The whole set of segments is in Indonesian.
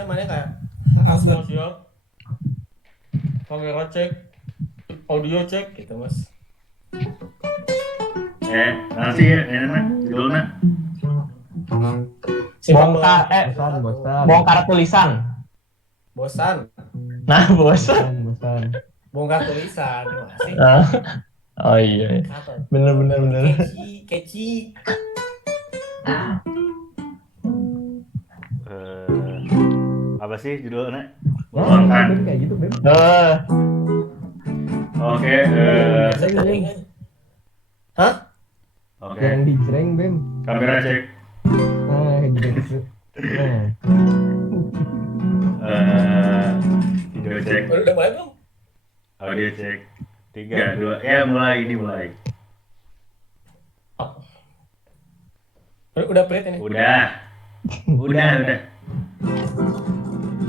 harusnya mana kayak harus siap. Kamera cek, audio cek gitu mas. Nanti ya, enak judulnya. Bongkar tulisan. Bosan. Nah, bosan. Bongkar tulisan masih. Oh iya. Bener. Keci. Apa sih judulnya? Bem kayak gitu, Bem. Oke. Hah? Oke. Yang dijreng, Bem. Kamera cek. Gitu. Video cek. Udah mulai belum? Audio cek. 3, 2. Ya mulai. Udah print ini. Udah.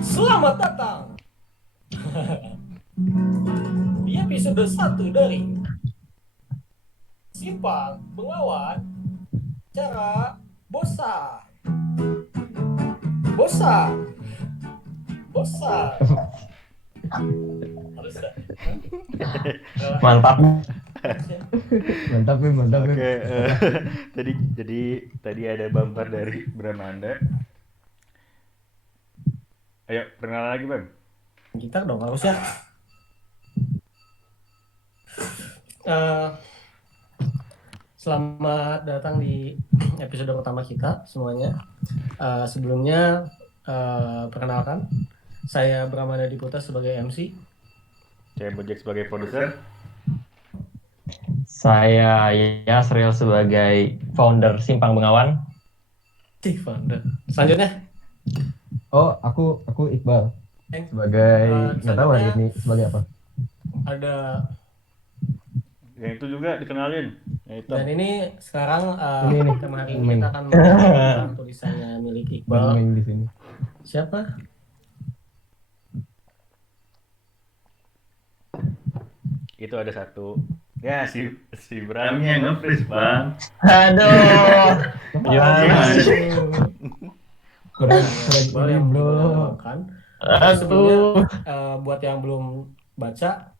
Selamat datang di episode 1 dari Simpang Bengawan Cara Bosan. Harus dah. Mantap. Mantap, Bem. Oke. Tadi ada bumper dari Bramanda. Ayo, perkenalan lagi, Bang. Gitar dong harusnya. Selamat datang di episode pertama kita semuanya. Sebelumnya perkenalkan, saya Bramanda Diputa sebagai MC. Saya Bojek sebagai produser. Saya Yasril sebagai founder Simpang Bengawan. Founder. Selanjutnya. Oh, aku Iqbal. Sebagai nggak tahu lagi ini sebagai apa. Ada Yang itu juga dikenalin. dan ini sekarang Ini. tema hari ini kita akan membaca tulisannya milik Iqbal. Main di sini. Siapa? Itu ada satu. Ya si Bramnya nge-freeze, Bang. Aduh. Gimana? Iqbal yang bro. kan. Aduh. Sebelumnya buat yang belum baca,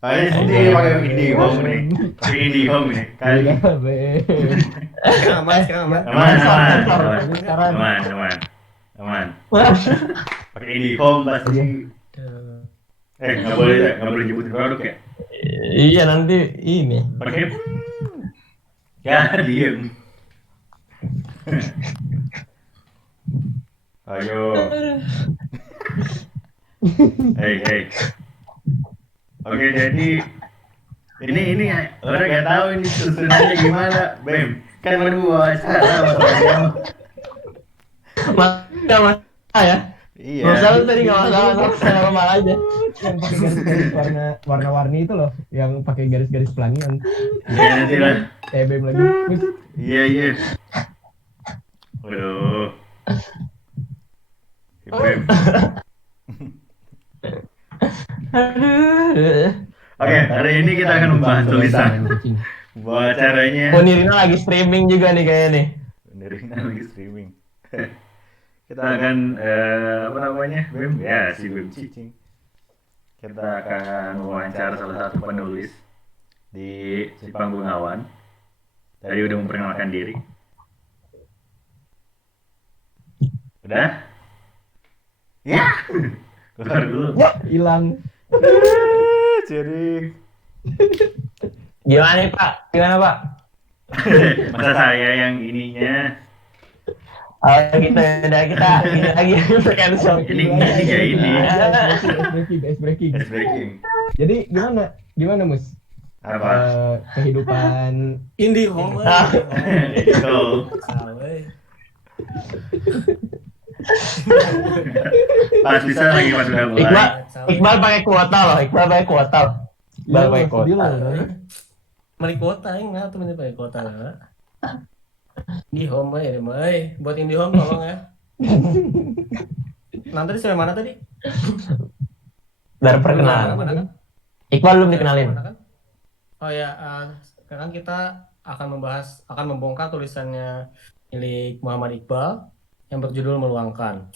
Ayo sendiri pakai IndiHome nih. Pakai IndiHome nih. Kali. sekarang aman. Aman. Pakai IndiHome pasti. Nggak boleh nyebutin produk ya. Iya nanti ini. Pakai. Ya diem. Ayo. Hey. Oke, jadi ini orang nggak tahu ini susunannya gimana, Bem. Kan baru bawa acara Nggak masalah ya. Iya. Masalah tadi nggak masalah, normal aja. Yang pakai garis-garis warna-warni itu loh, yang pakai garis-garis pelangi yang Iya nanti lah. Bem lagi. Iya. Waduh. Bem. Oke, hari ini kita akan membahas tulisan. Buat caranya. Nirina lagi streaming juga nih kayaknya nih. Nirina lagi streaming. Kita akan apa namanya, Bem? Ya, si Bem Cicing. Kita akan wawancara salah satu penulis di Simpang Bengawan. Tadi udah memperkenalkan diri. Udah? Ya. Keluar dulu. Hilang. Cirik. Gimana nih Pak? Gimana Pak? Masa saya yang ininya. Kita ini lagi cancel. Ini. Ice breaking. Jadi gimana Mus? Apa? Kehidupan IndiHome. Itu. Pas bisa lagi pas udah mulai. Iqbal pakai kuota loh. Iqbal pakai kuota. Mari kuota enggak tuh pakai kuota lah. IndiHome ya, buat IndiHome tolong ya. Nanti sampai mana tadi? Dari perkenalan. Mana kan? Iqbal belum dikenalin. Oh ya, sekarang kita akan membongkar tulisannya milik Muhammad Iqbal yang berjudul Meluangkan.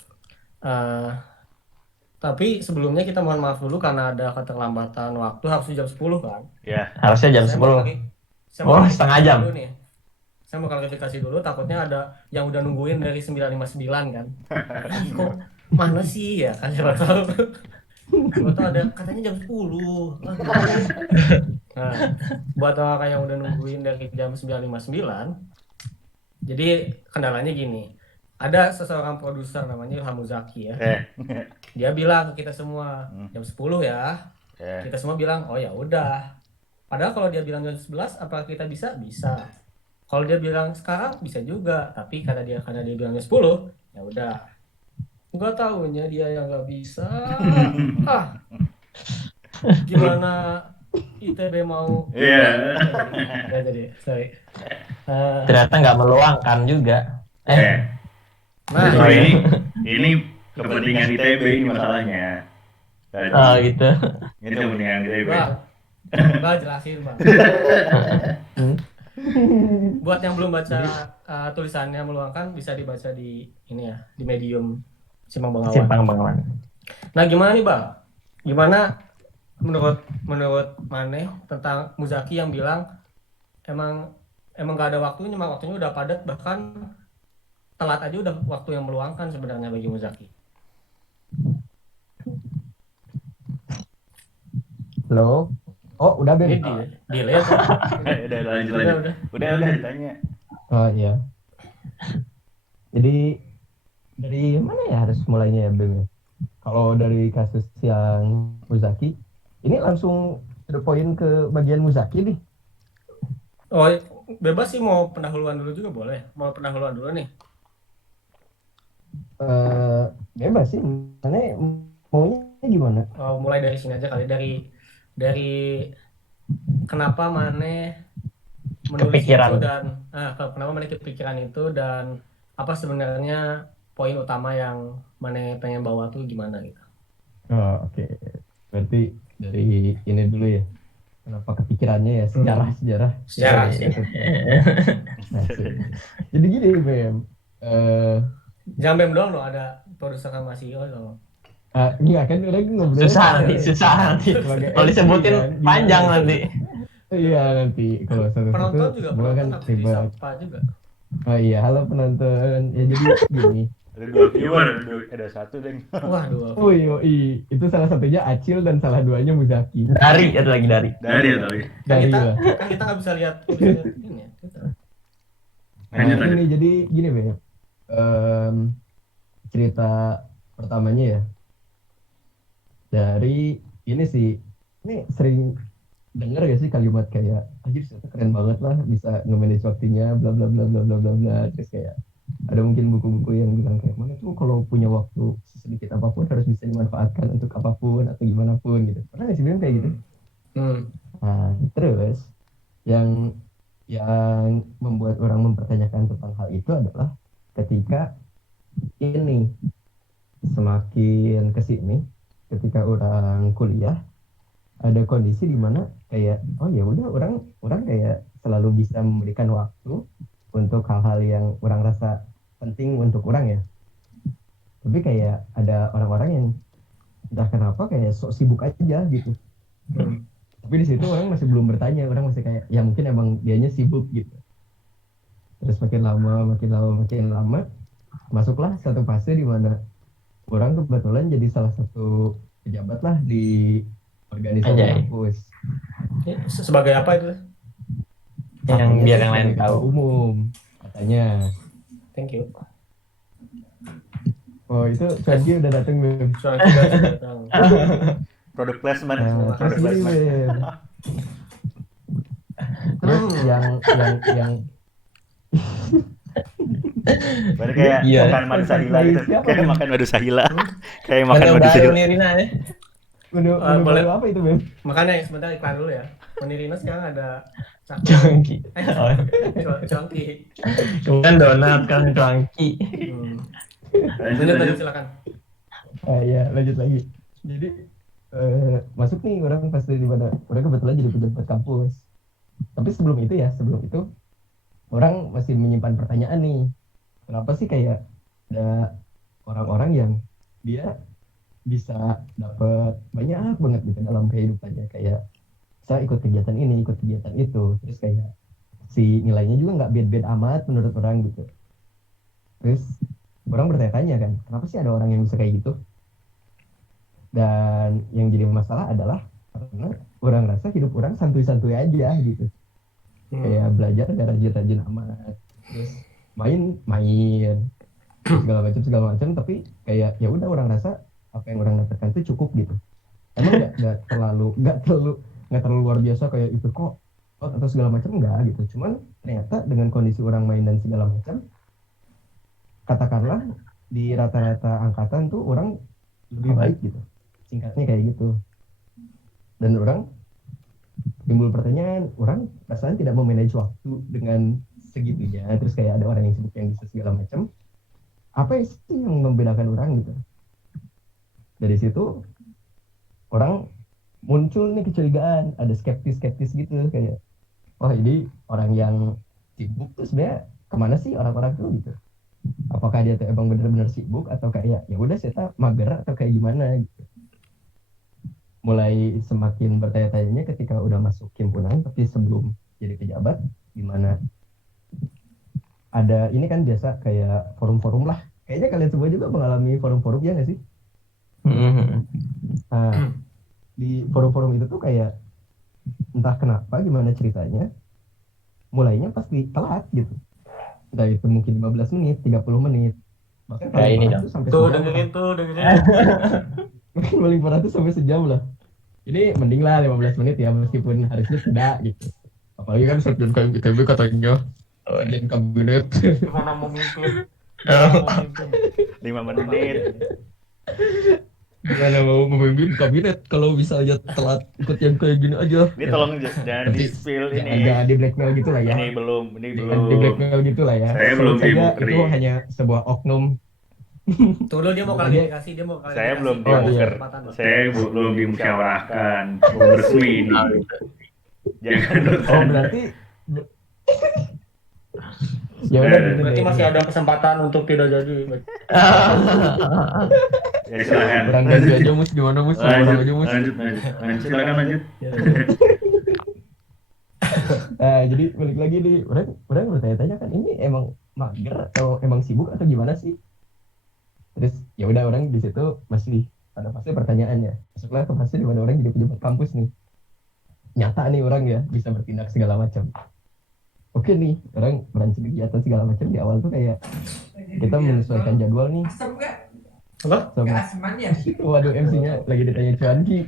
Tapi sebelumnya kita mohon maaf dulu karena ada keterlambatan waktu, harusnya jam 10 kan. Ya. Harusnya jam 10. Setengah jam. Saya mau klarifikasi dulu, takutnya ada yang udah nungguin dari 9:59 kan. Kok mana sih ya kan, siapa tahu. Siapa tahu ada katanya jam 10. Nah, buat orang yang udah nungguin dari jam 9:59, jadi kendalanya gini. Ada seseorang produser namanya Ilham Muzaki ya. Dia bilang ke kita semua jam 10 ya. Kita semua bilang oh ya udah. Padahal kalau dia bilang jam 11 apa kita bisa? Bisa. Kalau dia bilang sekarang bisa juga, tapi karena dia bilang jam 10, ya udah. Enggak tahunya dia yang nggak bisa. Gimana ITB mau? Ya jadi, sorry. Ternyata nggak meluangkan juga. Nah, ini kepentingan ITB ini masalahnya. Oh gitu. Ini kepentingan ITB. Bang, jelasin bang. Buat yang belum baca tulisannya Meluangkan, bisa dibaca di ini ya, di Medium Simpang Bengawan. Nah gimana nih bang? Gimana menurut Maneh tentang Muzaki yang bilang emang gak ada waktunya udah padat, bahkan telat aja udah waktu yang meluangkan sebenarnya bagi Muzaki. Halo. Oh, udah Ben. Dilihat. Udah lanjut. Udah ditanya. Oh iya. Jadi dari mana ya harus mulainya ya Ben? Kalau dari kasus yang Muzaki, ini langsung to the point ke bagian Muzaki nih. Oh, bebas sih, mau pendahuluan dulu juga boleh. Mau pendahuluan dulu nih. Bebas sih. Mana maunya gimana? Oh, mulai dari sini aja kali, dari kenapa Maneh menulis kepikiran itu dan kenapa Maneh kepikiran itu dan apa sebenarnya poin utama yang Maneh pengen bawa tuh gimana gitu. Oh, oke. Berarti dari ini dulu ya. Kenapa kepikirannya ya, sejarah. Jadi gini Bem. Jangan Bem doang loh, ada produser sama CEO loh. Enggak kan udah ngobrol. Susah nanti. Kalau disebutin kan, panjang nanti. Iya nanti kalau satu-satu penonton juga semua kan ribet. juga. Oh iya, halo penonton. Ya jadi gini. Ada 2 viewer, ada 1 deh. Wah, 2. Oh iya, itu salah satunya Acil dan salah duanya Muzaki. Dari. Dari lah. Kan kita nggak bisa lihat ini ya. Ini jadi gini Beb. Cerita pertamanya ya. Dari ini sih, ini sering dengar gak sih kalimat kayak anjir keren banget lah bisa nge-manage waktunya bla bla bla bla bla bla bla, terus kayak ada mungkin buku-buku yang bilang kayak mana tuh kalau punya waktu sedikit apapun harus bisa dimanfaatkan untuk apapun atau gimana pun gitu. Pernah nggak sih bilang kayak gitu? Nah terus yang membuat orang mempertanyakan tentang hal itu adalah ketika ini semakin kesini, ketika orang kuliah ada kondisi di mana kayak oh ya udah orang kayak selalu bisa memberikan waktu untuk hal-hal yang orang rasa penting untuk orang ya. Tapi kayak ada orang-orang yang entah kenapa kayak sok sibuk aja gitu. Tapi di situ orang masih belum bertanya, orang masih kayak ya mungkin emang dianya sibuk gitu. Terus makin lama masuklah satu fase di mana orang kebetulan jadi salah satu pejabat lah di organisasi kampus. Sebagai apa itu? Yang biar yang lain tahu. Umum katanya. Thank you. Oh itu Cuanki udah datang belum? Cuanki udah datang. Product placement. Terus yang Berarti kayak makan madu sahila gitu. Kayak makan madu sahila. Kayak makan madu sahila. Menu apa itu, Bem? Makanya sebentar iklan dulu ya. Menirina sekarang ada Cuanki. Cuanki. Cuman donat kan cuanki. Lanjut silakan. Ya, lanjut lagi. Jadi masuk nih orang pasti di mana orang kebetulan jadi pejabat kampus. Tapi sebelum itu orang masih menyimpan pertanyaan nih, kenapa sih kayak ada orang-orang yang dia bisa dapat banyak banget gitu dalam kehidupannya, kayak bisa ikut kegiatan ini, ikut kegiatan itu, terus kayak si nilainya juga nggak bed-bed amat menurut orang gitu. Terus orang bertanya-tanya kan, kenapa sih ada orang yang bisa kayak gitu? Dan yang jadi masalah adalah karena orang rasa hidup orang santuy-santuy aja gitu. Kayak belajar gak rajin-rajin amat. Terus main-main segala macam, tapi kayak ya udah orang rasa apa yang orang dapatkan itu cukup gitu. Emang nggak terlalu luar biasa kayak itu kok atau segala macam enggak gitu. Cuman ternyata dengan kondisi orang main dan segala macam, katakanlah di rata-rata angkatan tuh orang lebih baik gitu, singkatnya kayak gitu. Dan orang timbul pertanyaan, orang perasaan tidak memanage waktu dengan segitunya, terus kayak ada orang yang sibuk yang bisa segala macam, apa sih yang membedakan orang gitu. Dari situ orang muncul nih kecurigaan, ada skeptis gitu, kayak wah ini orang yang sibuk tuh sebenarnya kemana sih orang-orang tuh gitu. Apakah dia tuh emang benar-benar sibuk atau kayak ya udah saya mager atau kayak gimana gitu. Mulai semakin bertanya-tanyanya ketika udah masuk himpunan, tapi sebelum jadi pejabat, dimana ada ini kan biasa kayak forum-forum lah. Kayaknya kalian semua juga mengalami forum-forum ya nggak sih? Nah, di forum-forum itu tuh kayak entah kenapa gimana ceritanya, mulainya pasti telat gitu. Entah itu mungkin 15 menit, 30 menit. Bahkan Kayak ini parah dong. tuh sampai Tuh sejam lah. dengerin. Mungkin paling parah tuh sampai sejam lah. Ini mending lah 15 menit ya, meskipun harusnya tidak gitu. Apalagi kan sekjen KITB katanya sekjen kabinet. Gimana mau mimpin? Gimana mau mimpin? 5 menit. Gimana mau memimpin kabinet kalau misalnya telat ikut yang kayak gini aja. Ini tolong jangan di spill ini. Jangan di blackmail gitu lah ya. Ini belum. Jangan di blackmail gitu lah ya. Saya belum Sebut saja dibukri. itu hanya sebuah oknum. Tuh dulu dia mau klarifikasi, dia mau klarifikasi. Saya belum Oh, iya. dibuker. Kesempatan. Saya belum dimusyawarahkan. Belum resmi ini. Jangan Oh dosen. berarti ya udah gitu Berarti deh. masih ada kesempatan untuk tidak jadi. Ya silakan. Kurang gaji aja mus gimana mus? Kurang aja mus. Lanjut. Silakan lanjut. Nah, jadi balik lagi nih, orang bertanya-tanya kan ini emang mager atau emang sibuk atau gimana sih? Terus ya udah orang di situ masih pada fase pertanyaannya. Masuklah ke fase di mana orang jadi pejabat kampus nih. Nyata nih orang ya bisa bertindak segala macam. Oke nih, orang merancang kegiatan segala macam di awal tuh kayak kita menyesuaikan jadwal nih Asam gak? Apa? Gak sama aseman ya? waduh MC-nya lagi ditanya cuanki.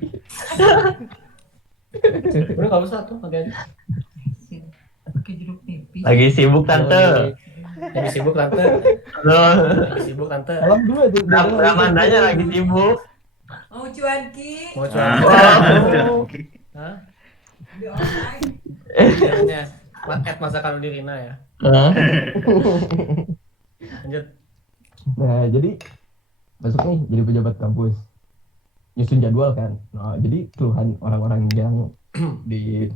Udah nggak usah tuh, pakai aja. Pakai jeruk nipis. Lagi sibuk tante. Lagi sibuk tante. Loh, Lagi sibuk tante. Salam dulu tuh. Ramandanya lagi sibuk. Oh cuanki. Mau Ah. coba? Oh. Hah? Di online. Kayaknya masakan Udirina ya. Hah? Lanjut. Nah, jadi masuk nih jadi pejabat kampus. Nyusun jadwal kan. Nah, jadi keluhan orang-orang yang di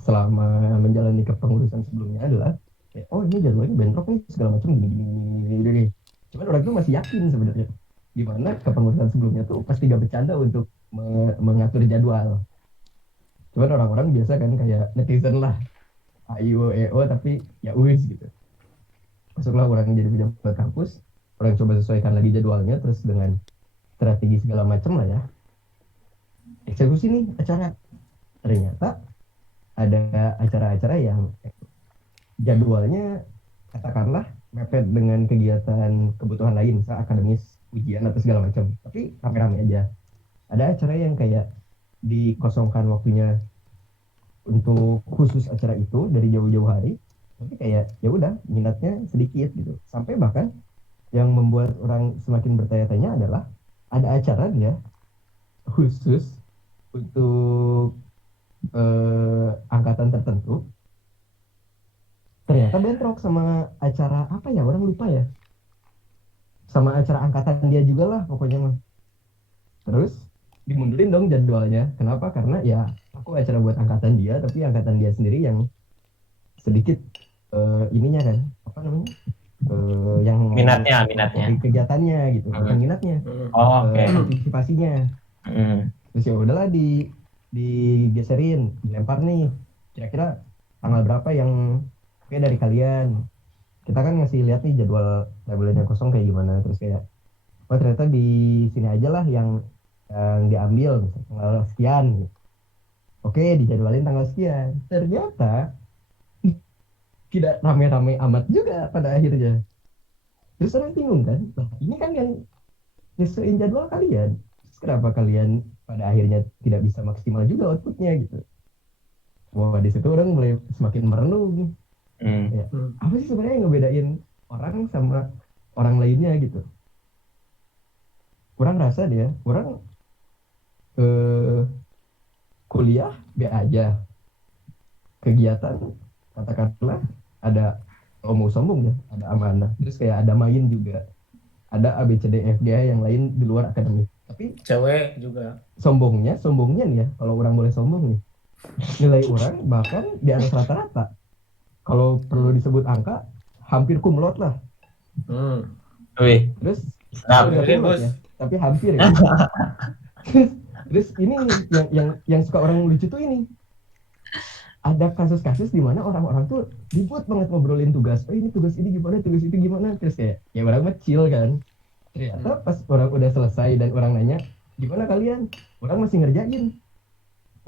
selama menjalani kepengurusan sebelumnya adalah kayak, oh ini jadwalnya bentrok nih segala macam gini. Cuman orang tuh masih yakin sebenarnya gimana kepengurusan sebelumnya tuh pasti gak bercanda untuk mengatur jadwal. Cuman orang-orang biasa kan kayak netizen lah, AIO EO tapi ya wis gitu. Masuklah orang jadi pejabat kampus, orang coba sesuaikan lagi jadwalnya terus dengan strategi segala macam lah ya. Eksekusi nih acara. Ternyata ada acara-acara yang jadwalnya katakanlah mepet dengan kegiatan kebutuhan lain, misalnya akademis, ujian atau segala macam. Tapi rame-rame aja. Ada acara yang kayak dikosongkan waktunya untuk khusus acara itu dari jauh-jauh hari, tapi kayak ya udah minatnya sedikit gitu. Sampai bahkan yang membuat orang semakin bertanya-tanya adalah ada acara dia khusus untuk angkatan tertentu, ternyata bentrok sama acara apa ya, orang lupa ya, sama acara angkatan dia juga lah pokoknya mah. Terus dimundurin dong jadwalnya. Kenapa? Karena ya aku acara buat angkatan dia, tapi angkatan dia sendiri yang sedikit ininya kan, apa namanya? Yang mau Minatnya. dari kegiatannya gitu, bukan Hmm. minatnya, Oh, oke. partisipasinya. Hmm. Terus ya udahlah digeserin, dilempar nih. Kira-kira tanggal berapa yang oke dari kalian? Kita kan ngasih lihat nih jadwal label yang kosong kayak gimana. Terus kayak, oh ternyata di sini aja lah yang diambil misalnya tanggal sekian. Oke, dijadwalin tanggal sekian. Ternyata tidak rame-rame amat juga pada akhirnya. Terus orang bingung kan, lah ini kan yang nyesuaiin jadwal kalian. Terus kenapa kalian pada akhirnya tidak bisa maksimal juga outputnya gitu. Wah, di situ orang mulai semakin merenung. Hmm. Ya, Hmm. apa sih sebenarnya yang ngebedain orang sama orang lainnya gitu. Kurang rasa dia, orang eh, kuliah B aja, kegiatan katakanlah ada, kalau mau sombong ya, ada amanah. Terus kayak ada main juga, ada A B C D F G yang lain di luar akademik. Tapi Cewek juga. sombongnya nih ya, kalau orang boleh sombong nih, nilai orang bahkan di atas rata-rata. Kalau perlu disebut angka, hampir kumlot lah. Hmm. Wih, Terus nah, nggak Dengerin, kumlot Bos. ya, tapi hampir ya. Terus ini nih yang suka orang lucu tuh ini. Ada kasus-kasus di mana orang-orang tuh ribut banget ngobrolin tugas. Oh ini tugas ini gimana, tugas itu gimana. Terus kayak ya orang kecil kan. Ternyata pas orang udah selesai dan orang nanya, gimana kalian? Orang masih ngerjain.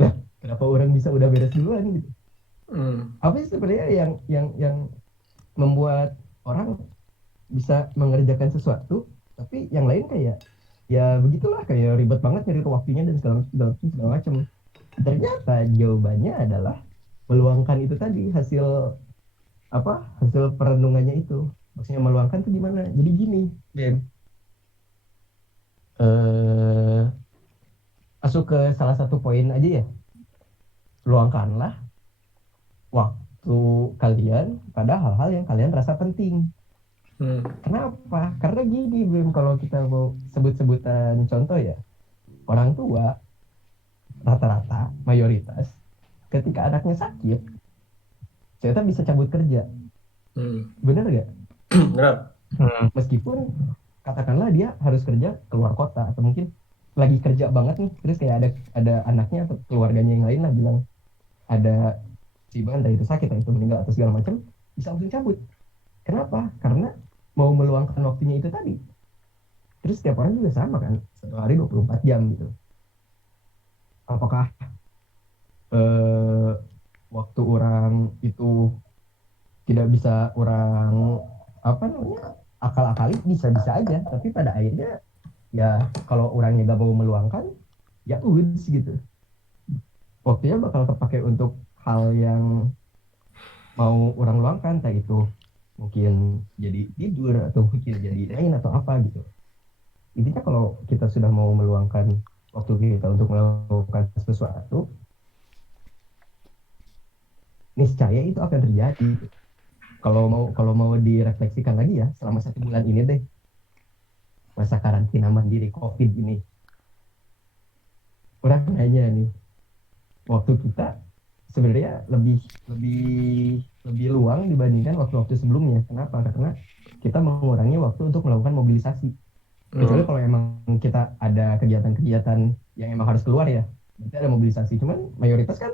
Lah, kenapa orang bisa udah beres duluan gitu? Hmm. Apa sih sebenarnya yang membuat orang bisa mengerjakan sesuatu, tapi yang lain kayak ya begitulah, kayak ribet banget nyari waktunya dan segala macam. Ternyata jawabannya adalah meluangkan itu tadi, hasil perenungannya itu. Maksudnya meluangkan tuh gimana? Jadi gini, Ben. Eh Masuk ke salah satu poin aja ya. Luangkanlah waktu kalian pada hal-hal yang kalian rasa penting. Hmm. Kenapa? Karena gini, Bim, kalau kita mau sebut-sebutan contoh ya, orang tua rata-rata mayoritas ketika anaknya sakit, ternyata bisa cabut kerja. Hmm. Bener gak? Benar. Meskipun katakanlah dia harus kerja keluar kota atau mungkin lagi kerja banget nih, terus kayak ada anaknya atau keluarganya yang lain lah bilang ada si entah itu sakit, entah itu meninggal atau segala macam, bisa langsung cabut. Kenapa? Karena mau meluangkan waktunya itu tadi. Terus setiap orang juga sama kan, satu hari 24 jam gitu. Apakah eh, waktu orang itu tidak bisa orang apa namanya akal-akali, bisa-bisa aja, tapi pada akhirnya ya kalau orangnya gak mau meluangkan ya udah gitu, waktunya bakal terpakai untuk hal yang mau orang luangkan, entah itu mungkin jadi tidur atau mungkin jadi lain atau apa gitu. Intinya kalau kita sudah mau meluangkan waktu kita untuk melakukan sesuatu, niscaya itu akan terjadi. Kalau mau direfleksikan lagi ya, selama 1 bulan ini deh, masa karantina mandiri COVID ini, orang nanya nih, waktu kita sebenarnya lebih lebih lebih luang dibandingkan waktu-waktu sebelumnya. Kenapa? Karena kita mengurangi waktu untuk melakukan mobilisasi. Kecuali kalau emang kita ada kegiatan-kegiatan yang emang harus keluar ya, berarti ada mobilisasi. Cuman mayoritas kan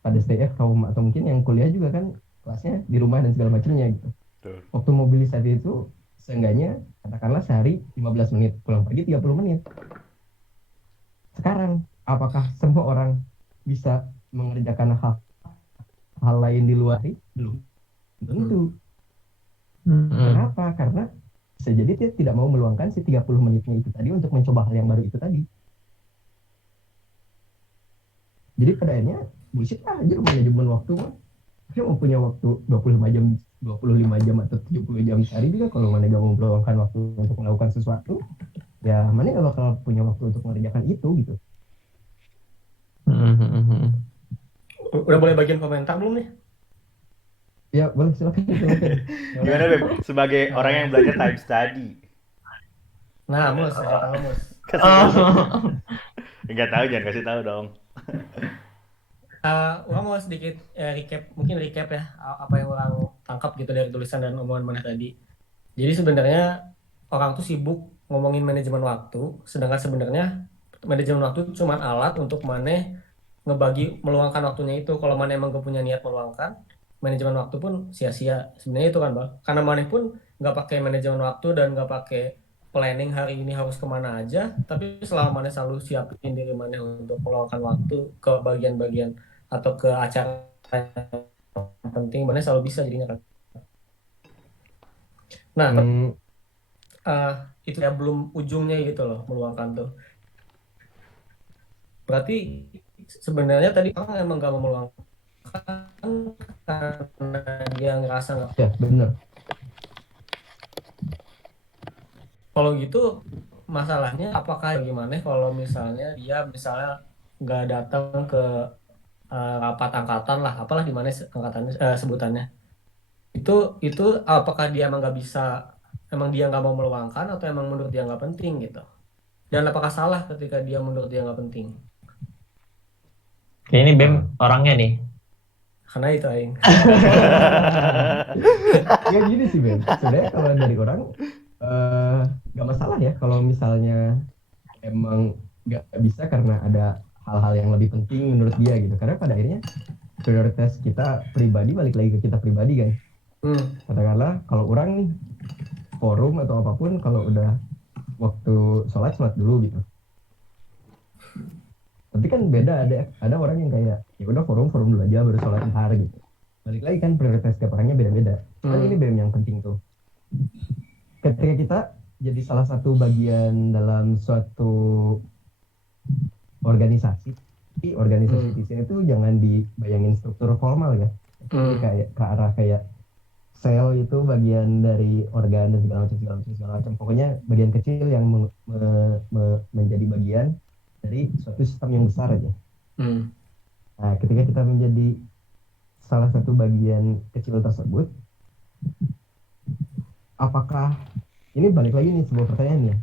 pada stay at home atau mungkin yang kuliah juga kan kelasnya di rumah dan segala macamnya gitu. Betul. Waktu mobilisasi itu seenggaknya katakanlah sehari 15 menit, pulang pergi 30 menit. Sekarang apakah semua orang bisa mengerjakan hal lain di luar itu? Belum tentu. Kenapa? Karena bisa jadi dia tidak mau meluangkan si 30 menitnya itu tadi untuk mencoba hal yang baru itu tadi. Jadi pada akhirnya bullshit aja lu manajemen waktu mah. Dia mau punya waktu 25 jam, 25 jam atau 70 jam sehari juga, kalau mana gak mau meluangkan waktu untuk melakukan sesuatu, ya mana gak bakal punya waktu untuk mengerjakan itu gitu. Udah boleh bagian komentar belum nih? Ya boleh, silakan. Gimana Beb? Sebagai orang yang belajar time study. Nah, Mus, kasih tahu, Mus. Kasih tahu. Enggak tahu, jangan kasih tahu dong. Orang mau sedikit recap ya apa yang orang tangkap gitu dari tulisan dan omongan mana tadi. Jadi sebenarnya orang tuh sibuk ngomongin manajemen waktu, sedangkan sebenarnya manajemen waktu cuma alat untuk mana ngebagi meluangkan waktunya itu. Kalau mana emang gak punya niat meluangkan, manajemen waktu pun sia-sia. Sebenarnya itu kan bang. Karena mana pun nggak pakai manajemen waktu dan nggak pakai planning hari ini harus kemana aja, tapi selama mana selalu siapin diri mana untuk meluangkan waktu ke bagian-bagian atau ke acara yang penting, mana selalu bisa jadinya kan. Nah, Hmm, eh, itu ya belum ujungnya gitu loh meluangkan tuh. Berarti sebenarnya tadi orang emang gak mau meluangkan karena dia ngerasa nggak. ya benar. Kalau gitu masalahnya apakah gimana kalau misalnya dia misalnya nggak datang ke rapat angkatan lah, apalah di mana angkatannya sebutannya. Itu apakah dia emang nggak bisa, emang dia nggak mau meluangkan atau emang menurut dia nggak penting gitu. Dan apakah salah ketika dia menurut dia nggak penting? Kayak ini BEM orangnya nih. Karena itu aing. Ya gini sih Ben, sebenarnya kalau dari orang eh nggak masalah ya kalau misalnya emang nggak bisa karena ada hal-hal yang lebih penting menurut dia gitu. Karena pada akhirnya prioritas kita pribadi balik lagi ke kita pribadi kan. Hmm. Katakanlah kalau orang nih forum atau apapun kalau udah waktu sholat dulu gitu. Tapi kan beda, ada orang yang kayak ya udah forum dulu aja baru sholat ntar gitu. Balik lagi kan prioritas tiap orangnya beda-beda. Kan ini BEM yang penting tuh. Ketika kita jadi salah satu bagian dalam suatu organisasi, organisasi di sini tuh jangan dibayangin struktur formal ya. Jadi kayak ke arah kayak sel itu bagian dari organ dan segala macam. Pokoknya bagian kecil yang menjadi bagian dari suatu sistem yang besar aja. Nah, ketika kita menjadi salah satu bagian kecil tersebut, apakah ini balik lagi nih sebuah pertanyaan ya?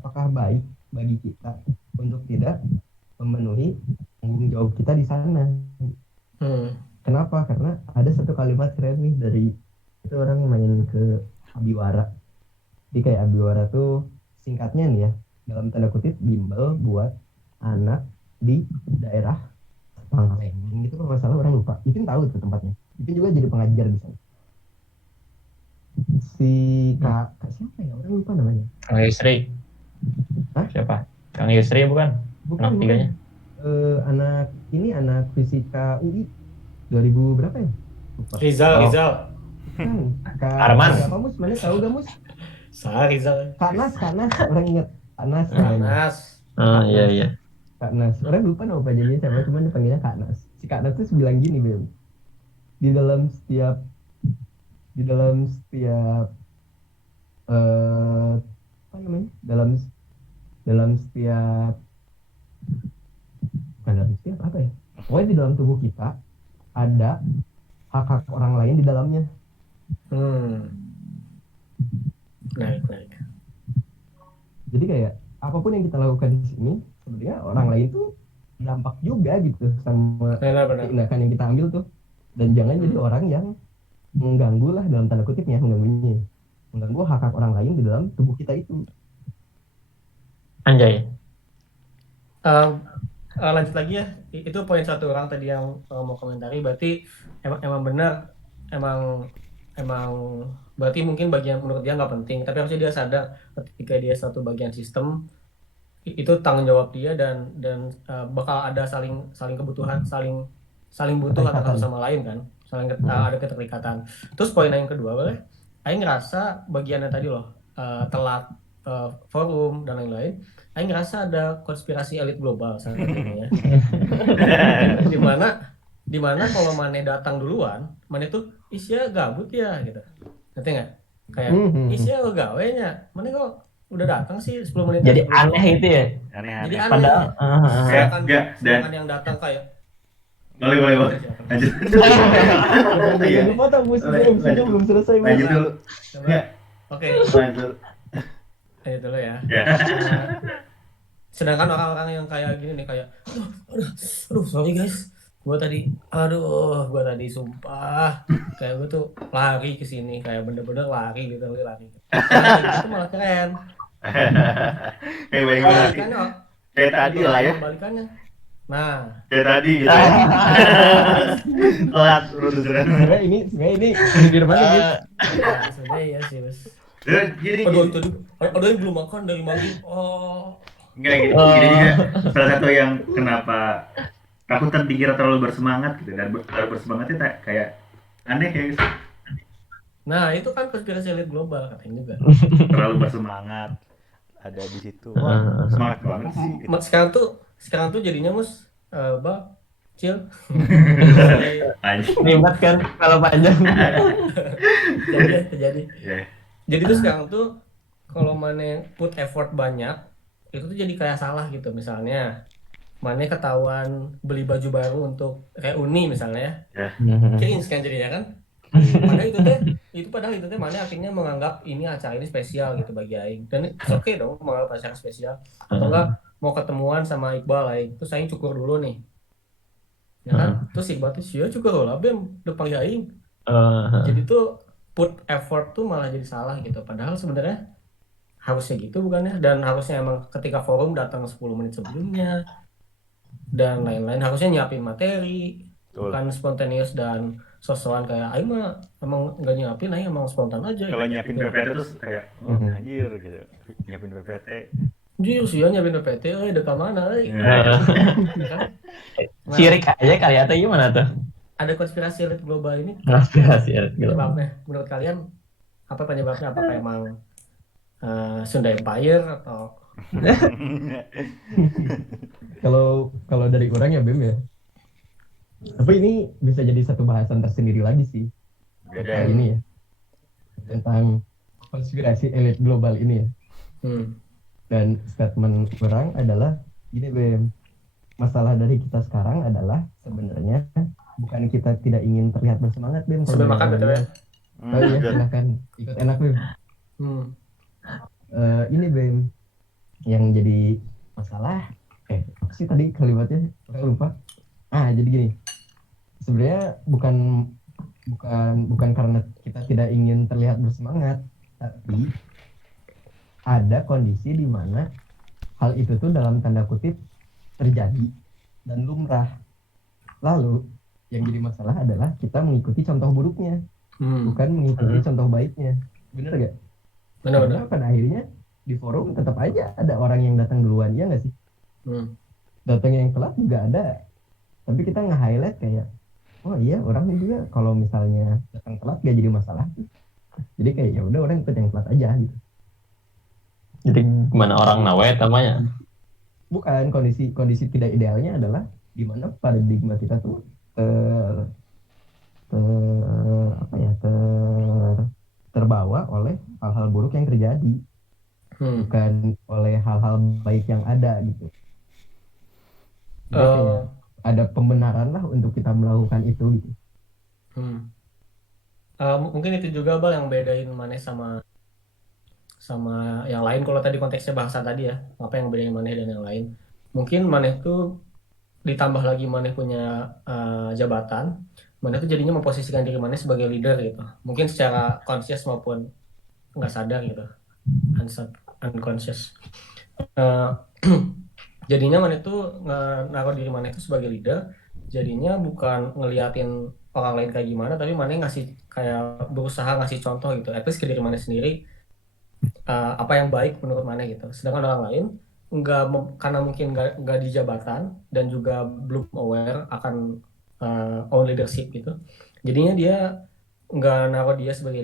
Apakah baik bagi kita untuk tidak memenuhi tanggung jawab kita di sana? Kenapa? Karena ada satu kalimat keren nih dari itu orang main ke Abiwara. Jadi kayak Abiwara tuh singkatnya nih ya, dalam tanda kutip bimbel buat anak di daerah Pangalengan gitu kalau masalah orang lupa. Ipin tahu tuh tempatnya. Ipin juga jadi pengajar di sana. Si kak siapa ya orang lupa namanya. Kang Yusri. Hah? Siapa? Kang Yusri bukan? Anak tiganya. Anak fisika UI 2000 berapa ya? Lupa. Rizal. Kan, Kak Arman. Siapa mus? Mana tahu gak mus? Rizal. Kak Nas orang inget Kak Nas. Nas. Oh iya. Kak Nas. Orang lupa nama pajaknya siapa, cuman dipanggilnya Kak Nas. Si Kak Nas tuh bilang gini, Bem. Di dalam setiap apa namanya? Dalam setiap bukan dalam setiap apa ya? Pokoknya di dalam tubuh kita ada hak-hak orang lain di dalamnya. Naik. Jadi kayak apapun yang kita lakukan di sini sebenarnya orang lain tuh dampak juga gitu sama Benar. tindakan yang kita ambil tuh. Dan jangan jadi orang yang mengganggu lah dalam tanda kutipnya, mengganggu hak-hak orang lain di dalam tubuh kita itu. Anjay. Lanjut lagi ya. Itu poin satu orang tadi yang mau komentari. Berarti emang benar, emang berarti mungkin bagian menurut dia nggak penting, tapi harusnya dia sadar ketika dia satu bagian sistem itu tanggung jawab dia dan bakal ada saling kebutuhan, saling butuh antara satu sama lain kan, ada keterikatan. Terus poin yang kedua boleh, Aing ngerasa bagiannya tadi loh telat forum dan lain-lain. Aing ngerasa ada konspirasi elit global saat ini ya. Dimana kalau Mane datang duluan, Mane tuh Isya gabut ya gitu. Ngerti nggak? Kayak Isya lo gawenya, Mane kok udah datang sih 10 menit. Jadi aneh itu ya. Jadi aneh. Padahal Sedangkan yang datang kayak boleh lanjut. Jangan lupa tahu musiknya belum selesai. Lanjut dulu. Oke. Lanjut. Ayo dulu ya. Sedangkan orang-orang yang kayak gini nih kayak aduh sorry guys, gue tadi sumpah kayak gue tuh lari ke sini kayak bener-bener lari gitu lari. Nah, kayak gitu tuh malah keren. Kayak balik-balik Kebalikannya, kayak tadi lah ya. kebalikannya. Nah, Kayak tadi gitu ya. Telat berurusan. sebenarnya ini sindir banget gitu. ya, sebenarnya ya sih, Mas. Jadi Aduh, tadi, aduh yang belum makan dari maghrib. Oh, enggak gini, gini juga salah satu yang kenapa aku dikira terlalu bersemangat gitu dan terlalu bersemangatnya kayak aneh kayak gitu. nah itu kan konspirasi elit global katanya juga. Terlalu bersemangat ada di situ. Wah, semangat banget sih. Gitu. Sekarang tuh jadinya Mus, bang, chill. Anjing. Ribet kan kalau panjang. Terjadi. Ya. Jadi tuh sekarang tuh kalau mana put effort banyak, itu tuh jadi kayak salah gitu. Misalnya, mana ketahuan beli baju baru untuk reuni misalnya, Ya. cringe kan jadinya kan. Padahal itu teh mana akhirnya menganggap ini acara ini spesial gitu bagi aing. Dan oke dong menganggap acara spesial. Atau enggak mau ketemuan sama Iqbal aing, terus aing cukur dulu nih. Ya kan? Terus Iqbal tuh sia cukur lah bem depan aing. Jadi tuh put effort tuh malah jadi salah gitu. Padahal sebenarnya harusnya gitu bukannya, dan harusnya emang ketika forum datang 10 menit sebelumnya dan lain-lain, harusnya nyiapin materi. Betul. Bukan spontaneous dan sosokan kayak aing mah emang nggak nyiapin, aing emang spontan aja. Kalau nyiapin PPT terus kayak anjir gitu. Nyiapin PPT. Jujur sih ya nyiapin PPT, dekat mana? Ya. Kan? Nah, Sirik aja kali atau gimana tuh? ada konspirasi elit global ini Konspirasi elit global. penyebabnya menurut kalian apa penyebabnya? Apakah emang Sunda Empire atau Kalau dari orang ya Bem ya. Tapi ini bisa jadi satu bahasan tersendiri lagi sih. Beda. Kali ini ya. Tentang konspirasi elit global ini ya. Dan statement orang adalah gini Bem. Masalah dari kita sekarang adalah sebenarnya bukan kita tidak ingin terlihat bersemangat Bem. sambil makan betul ya? Oh iya silahkan ikut enak Bem. Ini Bem yang jadi masalah apa sih tadi kalimatnya saya lupa. Jadi gini, sebenarnya bukan karena kita tidak ingin terlihat bersemangat, tapi ada kondisi di mana hal itu tuh dalam tanda kutip terjadi dan lumrah. Lalu yang jadi masalah adalah kita mengikuti contoh buruknya, bukan mengikuti contoh baiknya. Bener gak? Benar-benar. Karena pada akhirnya di forum tetap aja ada orang yang datang duluan, ya nggak sih? Datang yang telat juga ada, tapi kita nge-highlight kayak oh iya orang juga kalau misalnya datang telat gak jadi masalah, jadi kayak ya udah orang ikut yang telat aja gitu. Jadi gimana orang nawet namanya? Bukan, kondisi tidak idealnya adalah di mana paradigma kita tuh terbawa oleh hal-hal buruk yang terjadi, bukan oleh hal-hal baik yang ada gitu. Jadi kayak ada pembenaran lah untuk kita melakukan itu gitu. Mungkin itu juga Bal yang bedain Maneh sama yang lain. Kalau tadi konteksnya bahasa tadi ya, apa yang bedain Maneh dan yang lain? Mungkin Maneh tuh ditambah lagi Maneh punya jabatan, Maneh tuh jadinya memposisikan diri Maneh sebagai leader gitu. Mungkin secara conscious maupun nggak sadar gitu, unconscious. Jadinya Maneh tuh naruh diri Maneh tuh sebagai leader. Jadinya bukan ngeliatin orang lain kayak gimana, tapi Maneh ngasih kayak berusaha ngasih contoh gitu, at least ke diri Maneh sendiri apa yang baik menurut Maneh gitu. Sedangkan orang lain karena mungkin nggak di jabatan dan juga belum aware akan own leadership gitu. Jadinya dia nggak naruh dia sebagai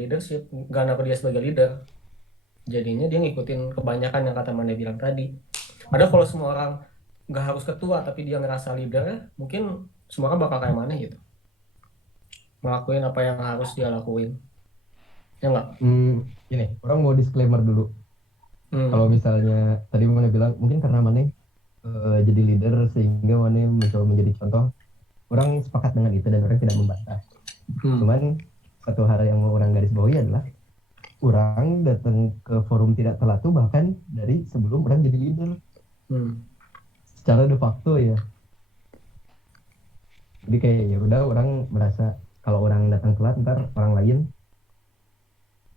leader. Jadinya dia ngikutin kebanyakan yang kata Maneh bilang tadi. Padahal kalau semua orang nggak harus ketua tapi dia ngerasa leader, mungkin semua orang bakal kayak Maneh gitu, ngelakuin apa yang harus dia lakuin, ya nggak? Ini orang mau disclaimer dulu. Kalau misalnya tadi Maneh bilang mungkin karena Maneh jadi leader sehingga Maneh mencoba menjadi contoh, orang sepakat dengan itu dan orang tidak membantah. Cuman satu hal yang mau orang garis bawahi adalah orang datang ke forum tidak telat tuh bahkan dari sebelum orang jadi leader. Secara de facto ya. Jadi kayak ya udah orang merasa kalau orang datang telat ntar orang lain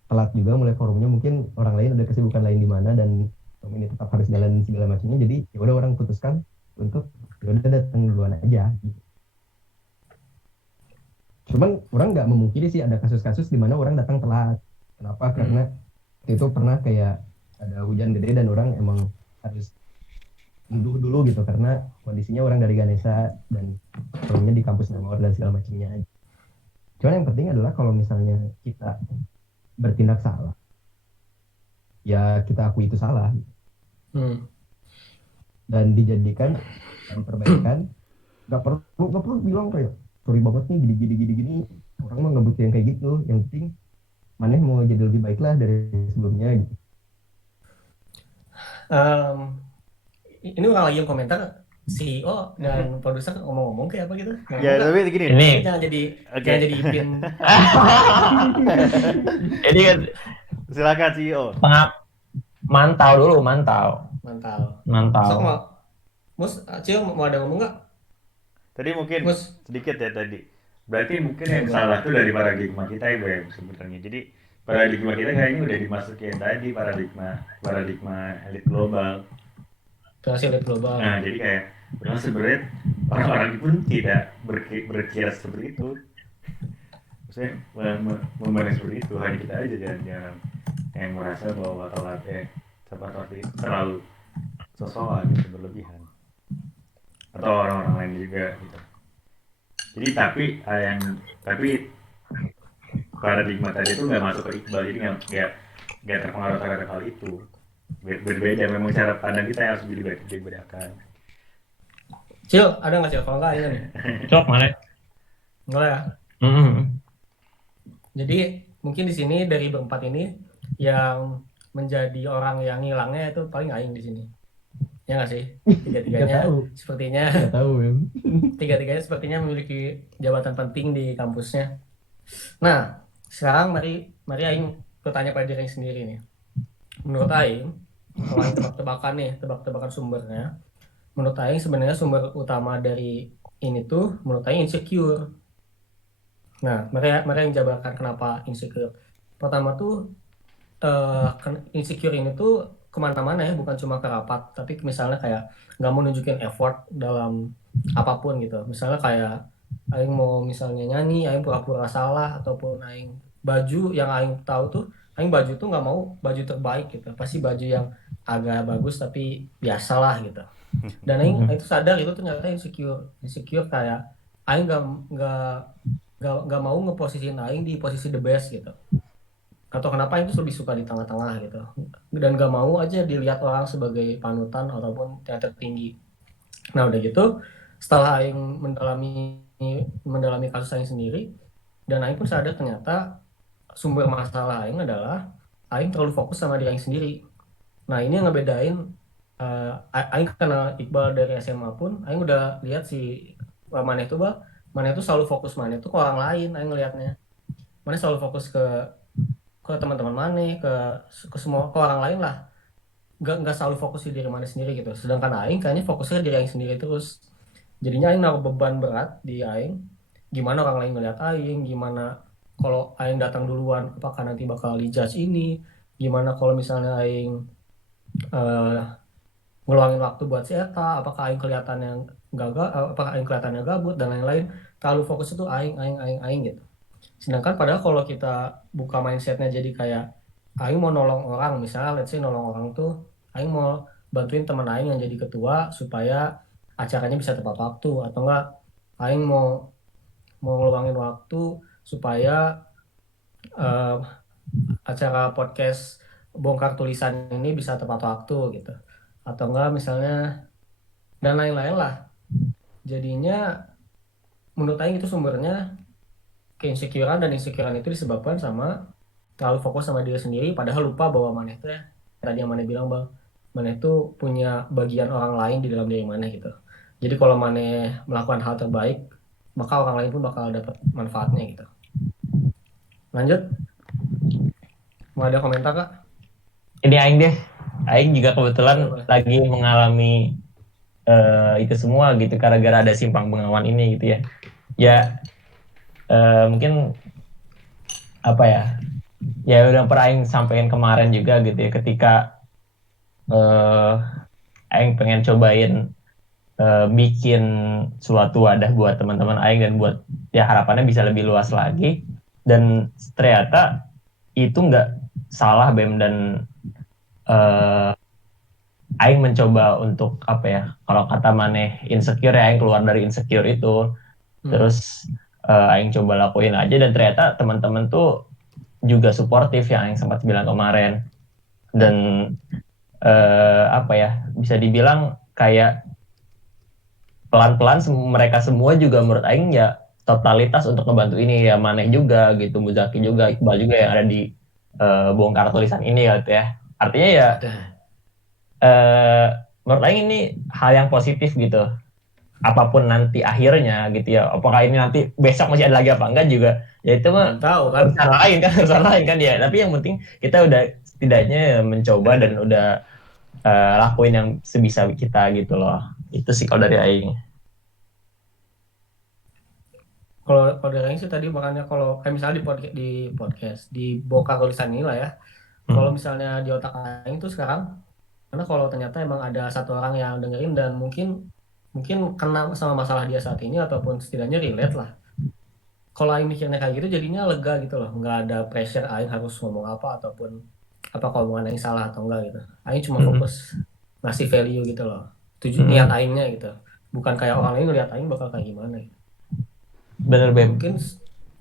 telat juga mulai forumnya, mungkin orang lain ada kesibukan lain di mana dan forum ini tetap harus jalan segala macamnya, jadi ya udah orang putuskan untuk ya udah datang duluan aja gitu. Cuman orang nggak memungkiri sih ada kasus-kasus di mana orang datang telat. Kenapa? Karena waktu itu pernah kayak ada hujan gede dan orang emang harus nunggu dulu gitu karena kondisinya orang dari Ganesha dan forumnya di kampus Nangor dan segala macamnya. Cuman yang penting adalah kalau misalnya kita bertindak salah, ya kita akui itu salah Hmm. dan dijadikan dan perbaikan. Nggak perlu bilang kayak sorry banget nih gini. Orang mah nggak butuh yang kayak gitu. Yang penting maneh mau jadi lebih baik lah dari sebelumnya gitu. Em, ini orang lagi yang komentar CEO dan produser ngomong-ngomong kayak apa gitu. Ngomong Ya nggak? tapi gini. Ini Jangan jadi Oke. jangan jadi Ipin. ini kan Silakan CEO. mantau dulu, mantau. Sok mau Mus, Cio mau ada ngomong nggak? Tadi mungkin Mus, sedikit ya tadi. Berarti mungkin yang salah itu dari paradigma kita ya Beb sebenarnya. Jadi paradigma kita kayaknya udah dimasukin tadi paradigma elit global. berhasil lihat global. Nah jadi kayak padahal sebenarnya orang-orang pun tidak berkira seperti itu. Maksudnya memandang seperti itu, hanya kita aja jangan yang merasa bahwa telat seperti itu terlalu sosokan gitu, berlebihan, atau orang-orang lain juga gitu. Jadi tapi paradigma tadi itu nggak masuk ke Iqbal, jadi nggak terpengaruh terhadap hal itu. Berbeda, memang cara pandang kita yang harus dibedakan. Cio, ada nggak Cio? Kalau nggak ini nih. Cok mana? Enggak ya. Jadi mungkin di sini dari berempat ini yang menjadi orang yang ngilangnya itu paling Aing di sini. Ya nggak sih? Tiga-tiganya Nggak tahu. sepertinya Nggak tahu ya. tiga-tiganya sepertinya memiliki jabatan penting di kampusnya. Nah, sekarang mari Aing bertanya pada diri Aing sendiri nih. Menurut Aing, kalau Aing tebak-tebakan sumbernya, menurut Aing sebenarnya sumber utama dari ini tuh menurut Aing insecure. Nah, mereka yang jabarkan kenapa insecure. Pertama tuh insecure ini tuh kemana-mana ya, bukan cuma ke rapat, tapi misalnya kayak nggak mau nunjukin effort dalam apapun gitu. Misalnya kayak Aing mau misalnya nyanyi, Aing pura-pura salah, ataupun Aing baju yang Aing tahu tuh, Aing baju tuh nggak mau baju terbaik gitu, pasti baju yang agak bagus tapi biasalah gitu. Dan Aing itu sadar itu ternyata insecure kayak Aing nggak mau ngeposisiin Aing di posisi the best gitu, atau kenapa Aing tuh lebih suka di tengah-tengah gitu, dan gak mau aja dilihat orang sebagai panutan ataupun yang tertinggi. Nah udah gitu, setelah Aing mendalami kasus Aing sendiri, dan Aing pun sadar ternyata sumber masalah Aing adalah Aing terlalu fokus sama diri Aing sendiri. Nah ini yang ngebedain Aing kenal Iqbal dari SMA pun Aing udah lihat si Maneh itu selalu fokus Maneh itu ke orang lain. Aing ngelihatnya Maneh selalu fokus ke teman-teman Maneh, ke semua, ke orang lain lah, nggak selalu fokus di diri Maneh sendiri gitu. Sedangkan Aing kayaknya fokusnya ke diri Aing sendiri terus. Jadinya Aing naruh beban berat di Aing, gimana orang lain ngeliat Aing, gimana kalau Aing datang duluan apakah nanti bakal dijudge ini, gimana kalau misalnya Aing ngeluangin waktu buat si Eta, apakah Aing kelihatannya gagal, apakah Aing kelihatannya gabut dan lain-lain. Terlalu fokus itu Aing gitu. Sedangkan padahal kalau kita buka mindsetnya jadi kayak Aing mau nolong orang, misalnya let's say nolong orang tuh Aing mau bantuin teman Aing yang jadi ketua supaya acaranya bisa tepat waktu, atau enggak Aing mau ngeluangin waktu supaya acara podcast bongkar tulisan ini bisa tepat waktu gitu, atau enggak misalnya dan lain-lain lah. Jadinya menurut Aing itu sumbernya keinsecurean, dan insecurean itu disebabkan sama terlalu fokus sama diri sendiri, padahal lupa bahwa Maneh itu ya tadi yang Maneh bilang bang, Maneh itu punya bagian orang lain di dalam diri Maneh gitu. Jadi kalau Maneh melakukan hal terbaik, maka orang lain pun bakal dapat manfaatnya gitu. Lanjut, mau ada komentar kak? Ini Aing juga kebetulan lagi mengalami itu semua gitu, gara-gara ada simpang bengawan ini gitu ya. ya mungkin apa ya, ya udah pernah Aing sampein kemarin juga gitu ya, ketika Aing pengen cobain bikin suatu wadah buat teman-teman Aing dan buat ya harapannya bisa lebih luas lagi, dan ternyata itu nggak salah Bem, dan Aing mencoba untuk apa ya, kalau kata maneh insecure ya, Aing keluar dari insecure itu, terus Aing coba lakuin aja, dan ternyata teman-teman tuh juga suportif yang Aing sempat bilang kemarin, dan apa ya, bisa dibilang kayak pelan-pelan mereka semua juga menurut Aing ya totalitas untuk ngebantu ini, ya Maneh juga gitu, Muzaki juga, Iqbal juga yang ada di bongkar tulisan ini gitu ya. Artinya ya menurut Aing ini hal yang positif gitu. Apapun nanti akhirnya gitu ya. Apakah ini nanti besok masih ada lagi apa enggak juga. Ya itu mah Belum tahu kan. urusan lain kan ya. Tapi yang penting kita udah setidaknya mencoba dan udah lakuin yang sebisa kita gitu loh. Itu sih kalau dari Aing. Kalau dari Aing sih tadi makanya kalau kayak misalnya di podcast di bongkar tulisan ini lah ya. Kalau misalnya di otak Aing tuh sekarang, karena kalau ternyata emang ada satu orang yang dengerin dan mungkin kena sama masalah dia saat ini ataupun setidaknya relate lah. Kalau Aing mikirnya kayak gitu jadinya lega gitu loh, nggak ada pressure Aing harus ngomong apa ataupun apa kalau omongan Aing salah atau enggak gitu. Aing cuma fokus ngasih value gitu loh, niat Aingnya gitu, bukan kayak orang lain ngeliat Aing bakal kayak gimana gitu. Bener Bem.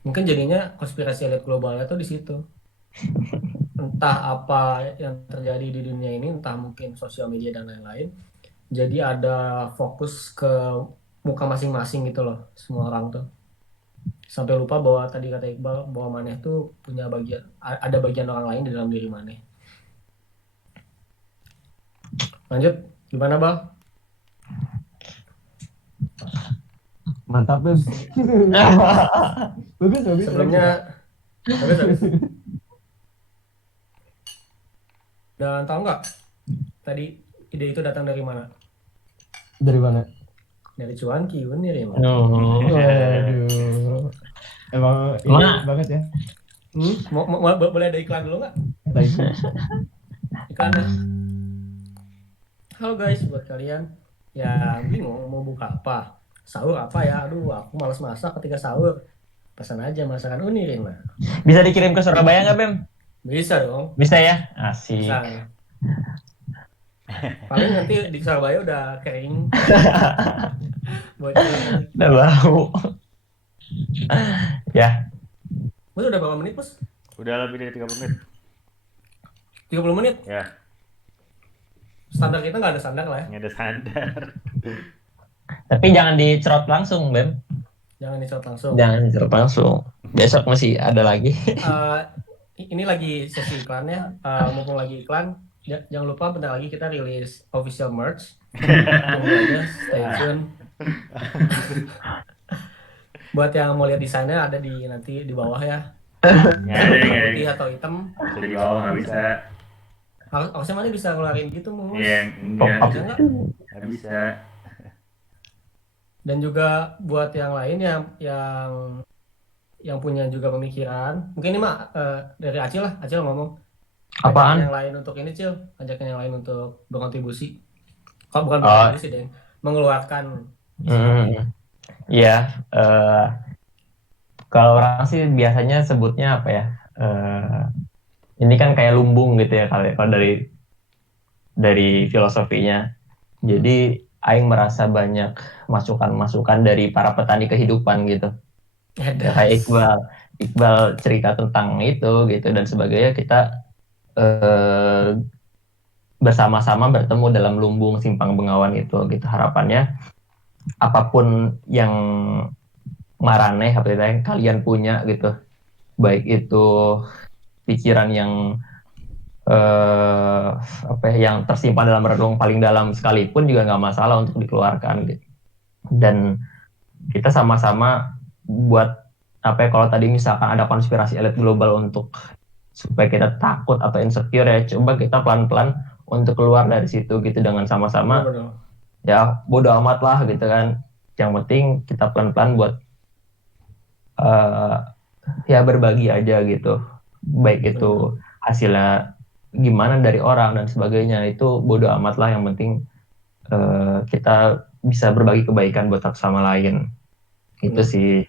Mungkin jadinya konspirasi elit globalnya tuh di situ. Entah apa yang terjadi di dunia ini, entah mungkin sosial media dan lain-lain, jadi ada fokus ke muka masing-masing gitu loh semua orang tuh, sampai lupa bahwa tadi kata Iqbal bahwa Maneh tuh punya ada bagian orang lain di dalam diri Maneh. Lanjut, gimana Bang? Mantap, Beb. Bagus. Sebelumnya bagus. Dan tahu nggak tadi ide itu datang dari mana? Dari mana? Dari Cuanki, bener ya? Waduh. Emang ini banget ya. Boleh ada iklan dulu nggak? Iklannya. Halo guys, buat kalian yang bingung mau buka apa, sahur apa ya? Aduh, aku malas masak ketika sahur. Pesan aja masakan Unirin lah. Bisa dikirim ke Surabaya nggak Bem? Bisa dong. Bisa ya? Asik. Bisa. Paling nanti di Surabaya udah kering. Udah bau. Ya. Bus udah berapa menit, Bus? Udah lebih dari 30 menit. 30 menit? Ya. Standar kita nggak ada standar lah ya. Nggak ada standar. Tapi jangan dicerot langsung, Bem. Jangan dicerot langsung. Jangan dicerot langsung. Besok masih ada lagi. Ini lagi sesi iklannya. Mumpung lagi iklan, jangan lupa bentar lagi kita rilis official merch. Tunggu aja, stay tune. Buat yang mau lihat desainnya ada nanti di bawah ya. Nggak ada. Putih atau hitam. Di bawah nggak bisa. Harusnya mana bisa ngeluarin gitu, Mus. Iya, Bisa nggak? nggak bisa. Dan juga buat yang lain yang punya juga pemikiran, mungkin ini mah dari Acil lah, Acil ngomong. Apaan? Ajakin yang lain untuk ini, Cil. Ajakin yang lain untuk berkontribusi. Kok bukan berkontribusi deh, mengeluarkan. Iya. Kalau orang sih biasanya sebutnya apa ya? Ini kan kayak lumbung gitu ya kalau dari filosofinya. Jadi Aing merasa banyak masukan-masukan dari para petani kehidupan gitu. Kayak Iqbal cerita tentang itu gitu dan sebagainya, kita bersama-sama bertemu dalam lumbung Simpang Bengawan itu gitu. Harapannya apapun yang maraneh apa yang kalian punya gitu, baik itu pikiran yang yang tersimpan dalam relung paling dalam sekalipun juga nggak masalah untuk dikeluarkan gitu. Dan kita sama-sama buat kalau tadi misalkan ada konspirasi elit global untuk supaya kita takut atau insecure, ya coba kita pelan-pelan untuk keluar dari situ gitu dengan sama-sama. Ya bodo amat lah gitu kan, yang penting kita pelan-pelan buat eh, ya berbagi aja gitu, baik itu hasilnya gimana dari orang dan sebagainya, itu bodo amat lah, yang penting kita bisa berbagi kebaikan buat satu sama lain, itu Benar. sih.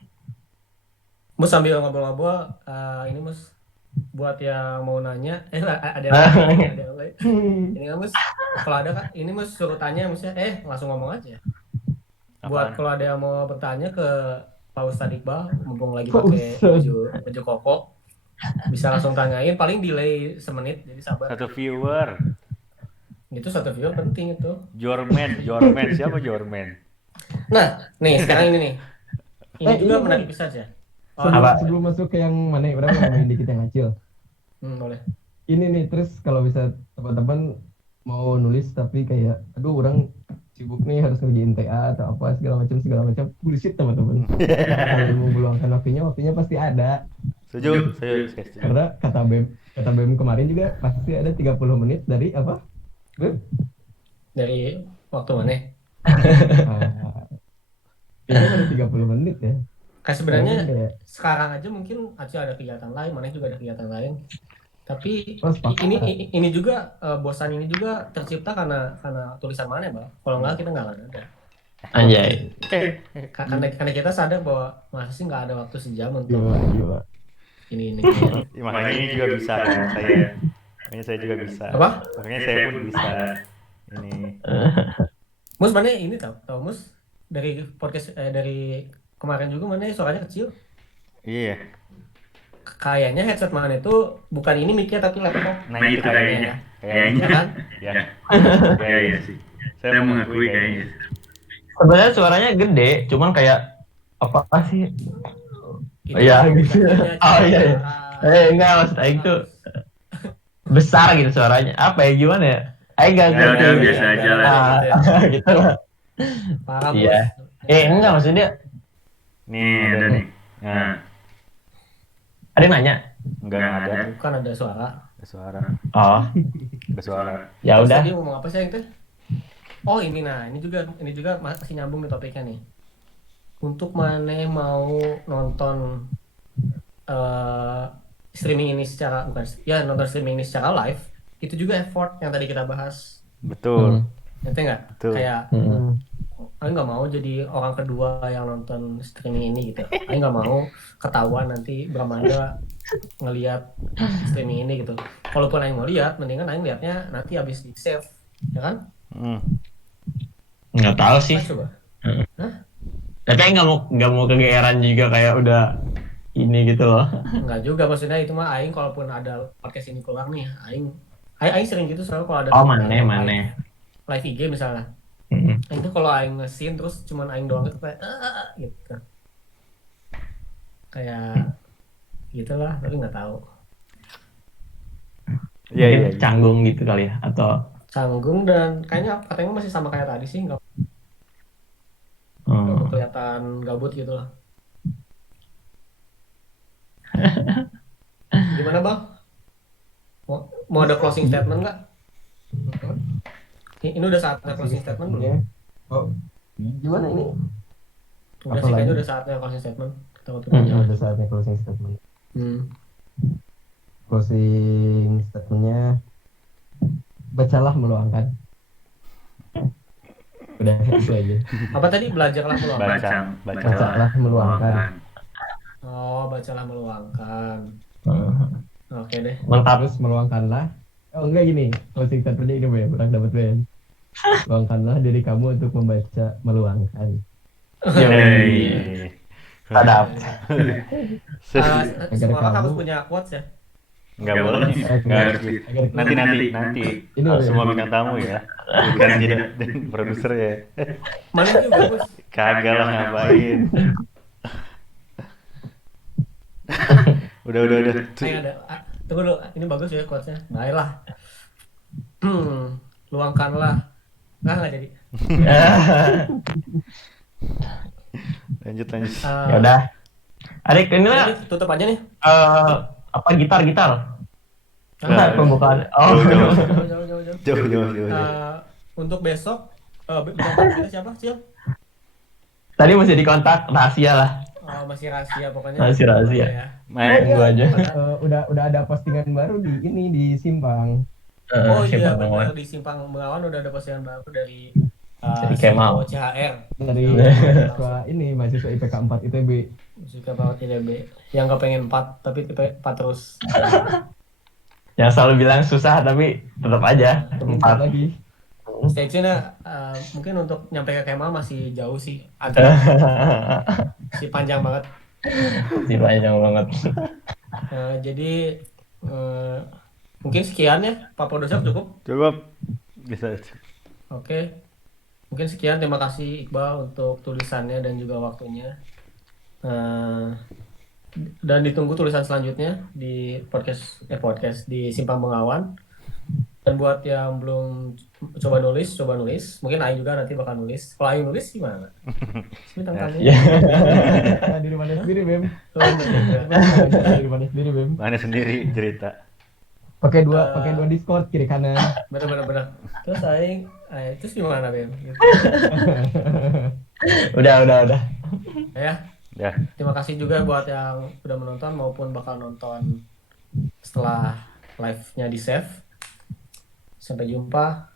Mus sambil ngobrol-ngobrol, ini Mus buat yang mau nanya, ada yang lain, ada yang lain. Ini kan Mus, kalau ada Kak, ini Mus suruh tanya Musnya, langsung ngomong aja. Buat Apaan? kalau ada yang mau bertanya ke Pak Ustadz Iqbal, mumpung lagi Pak pakai Ustadz. baju koko, bisa langsung tanyain, paling delay semenit, jadi sabar. Satu viewer. Itu satu viewer penting itu. Jorman. Siapa Jorman? Nah, nih sekarang ini nih. Ini juga iya, menarik Bang. bisa aja. Sebelum, Apa? sebelum masuk ke yang mana, orang mau main dikit yang kecil. Boleh. Ini nih, terus kalau bisa teman-teman mau nulis tapi kayak, aduh orang sibuk nih harus ngerjain TA atau apa segala macam bullshit teman-teman. Kalau mau meluangkan waktunya pasti ada. Setuju. Karena kata BEM kemarin juga pasti ada 30 menit dari apa? Beb? Dari waktu mana? Ini ada 30 menit ya. Kayak sebenarnya Kayak, sekarang aja mungkin Acil ada kegiatan lain, mana juga ada kegiatan lain. Tapi Oh, sepakat. ini juga bosan ini juga tercipta karena tulisan mana, Bang? Kalau nggak kita nggak ada. Anjay. Karena kita sadar bahwa masa sih nggak ada waktu sejam untuk gila. ini. Ya, makanya ini juga bisa kan saya. Makanya saya juga bisa. Apa? Makanya saya pun bisa. Ini. Mus mana ini tahu Mus dari podcast dari kemarin juga mana suaranya kecil. Iya. Kayaknya headset mana itu bukan ini mic-nya tapi laptop. Nah itu kayaknya. Ya kan? Ya. Iya sih. Saya mengakui kayaknya. Sebenarnya suaranya gede, cuman kayak apa sih? Itu Ya, kan gitu. bukannya Oh, iya, iya. cara- Enggak, maksud Aing tuh besar gitu suaranya. Apa ya, gimana ya? Aing enggak Ya, udah, biasa aja lah. Gitu lah. Parah, Iya. Bos. Enggak, maksudnya Nih ada nih. Nah, ada yang nanya. enggak ada. Bukan ada suara. Ada suara. Oh, Ada suara. ya Terus udah. tadi ngomong apa sih yang teh? Oh ini juga masih nyambung nih topiknya nih. Untuk mana mau nonton streaming ini secara nonton streaming ini secara live, itu juga effort yang tadi kita bahas. Betul. Ngerti nggak? Betul. Kayak aku nggak mau jadi orang kedua yang nonton streaming ini gitu. Aku nggak mau ketahuan nanti Bramanda ngelihat streaming ini gitu. Kalaupun Aing mau lihat, mendingan Aing lihatnya nanti habis di save, ya kan? Nggak tahu sih. Coba. Tapi Aing nggak mau kegeeran juga kayak udah ini gitu loh. Enggak juga, maksudnya itu mah Aing kalaupun ada podcast ini keluar nih, Aing sering gitu soalnya kalau ada Oh, mana. live IG misalnya. Itu kalau Aing nge-scene terus cuman Aing doang itu kayak gitu. Kayak gitulah, tapi nggak tahu. Iya. Canggung gitu kali ya, atau Canggung dan kayaknya katanya masih sama kayak tadi sih, nggak kelihatan gabut gitu lah. Gimana Bang? Mau ada closing statement nggak? Ini udah saatnya closing statement belum? Ya. Oh, gimana ini? Udah Apa sih kayaknya lagi? udah saatnya closing statement. Kita waktu Udah saatnya closing statement. Closing statementnya, bacalah meluangkan. Udah itu aja. Apa tadi? Belajarlah meluangkan. Bacalah meluangkan. Oh, bacalah meluangkan. Oke deh. mantap. Terus meluangkanlah. Oh enggak, gini, closing statementnya ini Ben, kurang dapat Ben. Luangkanlah diri kamu untuk membaca meluangkan. Sadap. Semua orang kamu- harus punya quotes ya. Enggak boleh. Enggak harus. Nanti. Semua bintang tamu ya. Bukan jadi produser ya. Mana juga Bos. Kagak lah, ngapain. Udah. Ayo ada. Tunggu dulu, ini bagus ya quotesnya. Baiklah. Luangkanlah. Nggak jadi. Lanjut. Ya udah. Adik ini lah Jadi tutup aja nih. apa gitar. Nah, Pembukaan. Oh. Jauh. Untuk besok bintang tamu kita siapa? Sil? Tadi masih dikontak rahasia lah. Oh, masih rahasia pokoknya. Masih rahasia. Ya. Main Tunggu aja. Udah ada postingan baru di ini di Simpang. Oh iya Simpang benar Bengawan. di Simpang Bengawan udah ada postingan baru dari Dari Kemal. CEO CHR Dari mahasiswa ini mahasiswa IPK 4 ITB. suka banget ITB yang gak pengen 4 tapi tipe 4 terus. Yang selalu bilang susah tapi tetap aja Empat 4. lagi. Stay tune ya. Mungkin untuk nyampe ke Kemal masih jauh sih. Agak masih panjang banget. Si panjang banget. Jadi mungkin sekian ya Pak Produser cukup. cukup bisa. Oke. Mungkin sekian, terima kasih Iqbal untuk tulisannya dan juga waktunya. Dan ditunggu tulisan selanjutnya di podcast di Simpang Bengawan. Dan buat yang belum coba nulis. Mungkin Aing juga nanti bakal nulis. Kalau Aing nulis gimana? Bintang tamu. Ya. Diri mana sendiri, Bem? Oh, bener. Diri mana sendiri, Bem? Mana sendiri cerita. Pakai dua Discord kiri kanan. Bener. Terus Aing, terus gimana Bem? Gitu. Udah. Ya, Dah. terima kasih juga buat yang udah menonton maupun bakal nonton setelah live-nya di save. Sampai jumpa.